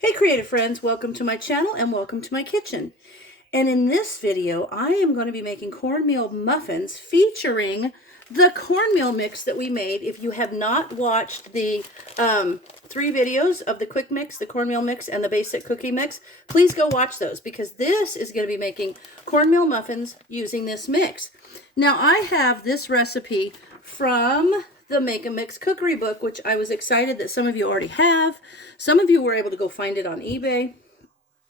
Hey creative friends, welcome to my channel and welcome to my kitchen. And in this video, I am going to be making cornmeal muffins featuring the cornmeal mix that we made. If you have not watched the 3 videos of the quick mix, the cornmeal mix, and the basic cookie mix, please go watch those because this is going to be making cornmeal muffins using this mix. Now I have this recipe from the Make a Mix cookery book, which I was excited that some of you already have. Some of you were able to go find it on eBay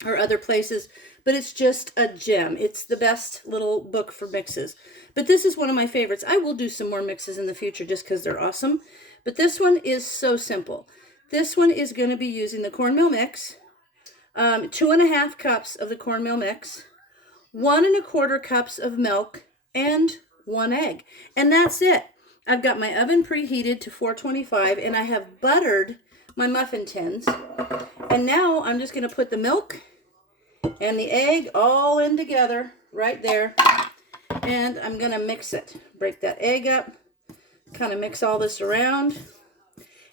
or other places, but it's just a gem. It's the best little book for mixes. But this is one of my favorites. I will do some more mixes in the future just because they're awesome. But this one is so simple. This one is going to be using the cornmeal mix, 2.5 cups of the cornmeal mix, 1.25 cups of milk, and 1 egg. And that's it. I've got my oven preheated to 425 and I have buttered my muffin tins. And now I'm just going to put the milk and the egg all in together right there. And I'm going to mix it. Break that egg up, kind of mix all this around.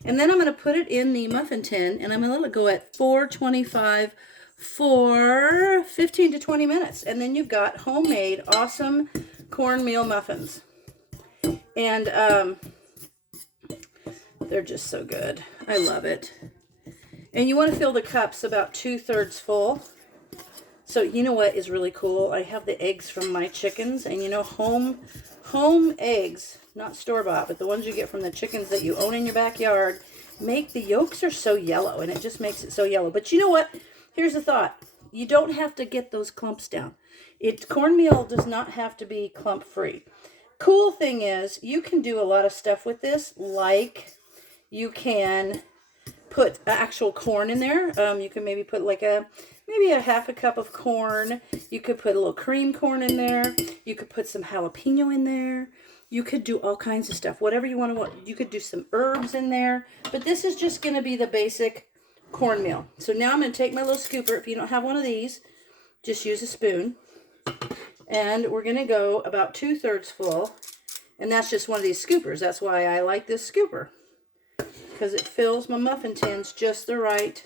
And then I'm going to put it in the muffin tin and I'm going to let it go at 425 for 15 to 20 minutes. And then you've got homemade awesome cornmeal muffins. And they're just so good. I love it. And you want to fill the cups about 2/3 full. So you know what is really cool? I have the eggs from my chickens, and you know, home eggs, not store-bought, but the ones you get from the chickens that you own in your backyard, make the yolks are so yellow, and it just makes it so yellow. But you know what? Here's the thought. You don't have to get those clumps down. Cornmeal does not have to be clump-free. Cool thing is, you can do a lot of stuff with this, like you can put actual corn in there. You can maybe put like maybe a 1/2 cup of corn. You could put a little cream corn in there. You could put some jalapeno in there. You could do all kinds of stuff, whatever you want to. You could do some herbs in there. But this is just going to be the basic cornmeal. So now I'm going to take my little scooper. If you don't have one of these, just use a spoon. And we're going to go about 2/3 full. And that's just one of these scoopers. That's why I like this scooper. Because it fills my muffin tins just the right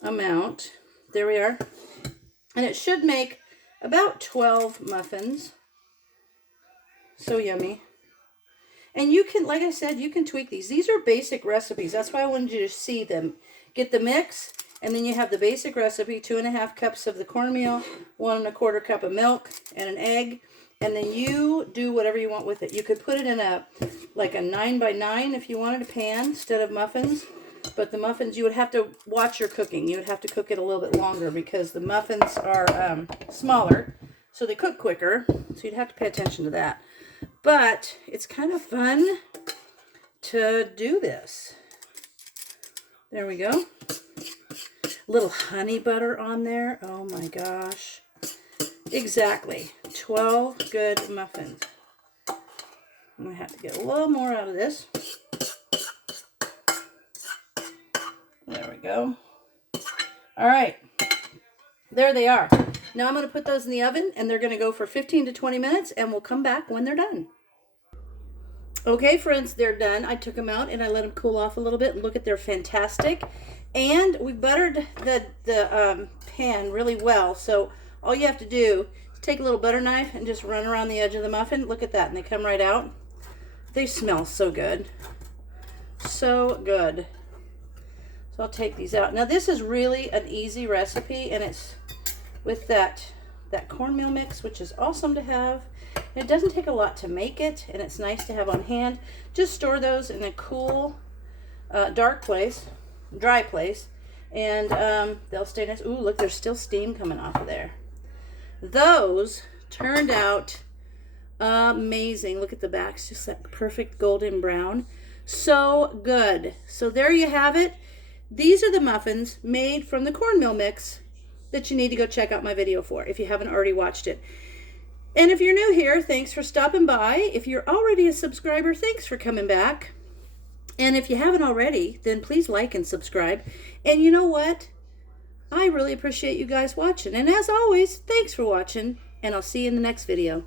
amount. There we are. And it should make about 12 muffins. So yummy. And you can, like I said, you can tweak these. These are basic recipes. That's why I wanted you to see them. Get the mix. And then you have the basic recipe, 2.5 cups of the cornmeal, 1.25 cup of milk, and an egg. And then you do whatever you want with it. You could put it in like a 9x9 if you wanted a pan instead of muffins. But the muffins, you would have to watch your cooking. You would have to cook it a little bit longer because the muffins are smaller. So they cook quicker. So you'd have to pay attention to that. But it's kind of fun to do this. There we go. Little honey butter on there. Oh my gosh. Exactly. 12 good muffins. I'm going to have to get a little more out of this. There we go. All right. There they are. Now I'm going to put those in the oven and they're going to go for 15 to 20 minutes and we'll come back when they're done. Okay, friends, they're done. I took them out and I let them cool off a little bit. Look at, they're fantastic. And we buttered the pan really well. So all you have to do is take a little butter knife and just run around the edge of the muffin. Look at that. And they come right out. They smell so good. So good. So I'll take these out. Now this is really an easy recipe. And it's with that cornmeal mix, which is awesome to have. It doesn't take a lot to make it. And it's nice to have on hand. Just store those in a cool, dark place. Dry place, and they'll stay nice. Ooh, look, there's still steam coming off of there. Those turned out amazing. Look at the backs, just that perfect golden brown. So good. So there you have it. These are the muffins made from the cornmeal mix that you need to go check out my video for if you haven't already watched it. And if you're new here, thanks for stopping by. If you're already a subscriber, thanks for coming back. And if you haven't already, then please like and subscribe. And you know what? I really appreciate you guys watching. And as always, thanks for watching. And I'll see you in the next video.